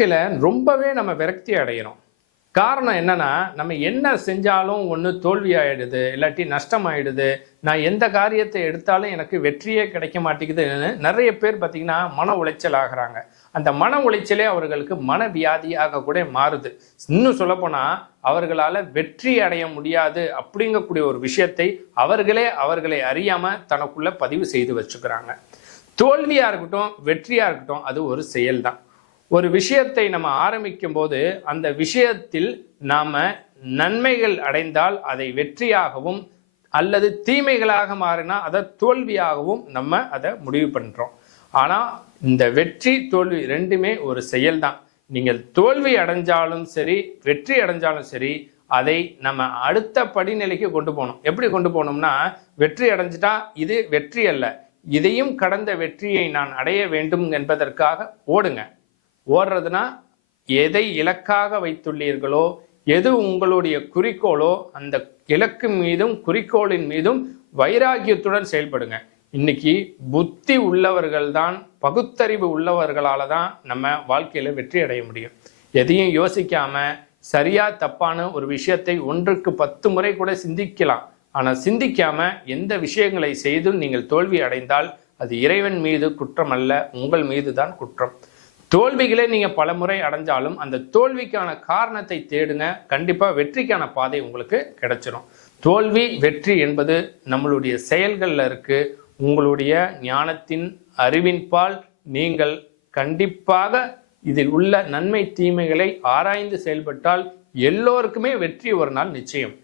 வாழ்க்கையில ரொம்பவே நம்ம விரக்தி அடைகிறோம். காரணம் என்னன்னா, நம்ம என்ன செஞ்சாலும் ஒன்று தோல்வி ஆயிடுது, இல்லாட்டி நஷ்டம் ஆயிடுது. நான் எந்த காரியத்தை எடுத்தாலும் எனக்கு வெற்றியே கிடைக்க மாட்டேங்குதுன்னு நிறைய பேர் பார்த்தீங்கன்னா மன உளைச்சல் ஆகிறாங்க. அந்த மன உளைச்சலே அவர்களுக்கு மனவியாதியாக கூட மாறுது. இன்னும் சொல்லப்போனால் அவர்களால் வெற்றி அடைய முடியாது அப்படிங்கக்கூடிய ஒரு விஷயத்தை அவர்களை அறியாமல் தனக்குள்ள பதிவு செய்து வச்சுக்கிறாங்க. தோல்வியாக இருக்கட்டும், வெற்றியாக இருக்கட்டும், அது ஒரு செயல் தான். ஒரு விஷயத்தை நம்ம ஆரம்பிக்கும் போது அந்த விஷயத்தில் நாம நன்மைகள் அடைந்தால் அதை வெற்றியாகவும், அல்லது தீமைகளாக மாறினா அதை தோல்வியாகவும் நம்ம அதை முடிவு பண்றோம். ஆனா இந்த வெற்றி தோல்வி ரெண்டுமே ஒரு செயல் தான். நீங்கள் தோல்வி அடைஞ்சாலும் சரி, வெற்றி அடைஞ்சாலும் சரி, அதை நம்ம அடுத்த படிநிலைக்கு கொண்டு போகணும். எப்படி கொண்டு போகணும்னா, வெற்றி அடைஞ்சிட்டா இது வெற்றி அல்ல, இதையும் கடந்த வெற்றியை நான் அடைய வேண்டும் என்பதற்காக ஓடுங்க. ஓடுறதுனா எதை இலக்காக வைத்துள்ளீர்களோ, எது உங்களுடைய குறிக்கோளோ, அந்த இலக்கு மீதும் குறிக்கோளின் மீதும் வைராகியத்துடன் செயல்படுங்க. இன்னைக்கு புத்தி உள்ளவர்கள் தான், பகுத்தறிவு உள்ளவர்களால தான் நம்ம வாழ்க்கையில வெற்றி அடைய முடியும். எதையும் யோசிக்காம சரியா தப்பான ஒரு விஷயத்தை 1க்கு 10 முறை கூட சிந்திக்கலாம். ஆனா சிந்திக்காம எந்த விஷயங்களை செய்தும் நீங்கள் தோல்வி அடைந்தால் அது இறைவன் மீது குற்றம் அல்ல, உங்கள் மீது தான் குற்றம். தோல்விகளே நீங்க பல முறை அடைஞ்சாலும் அந்த தோல்விக்கான காரணத்தை தேடுங்க. கண்டிப்பா வெற்றிக்கான பாதை உங்களுக்கு கிடைச்சிடும். தோல்வி வெற்றி என்பது நம்மளுடைய செயல்கள்ல இருக்கு. உங்களுடைய ஞானத்தின் அறிவின் பால் நீங்கள் கண்டிப்பாக இதில் உள்ள நன்மை தீமைகளை ஆராய்ந்து செயல்பட்டால் எல்லோருக்குமே வெற்றி ஒரு நாள் நிச்சயம்.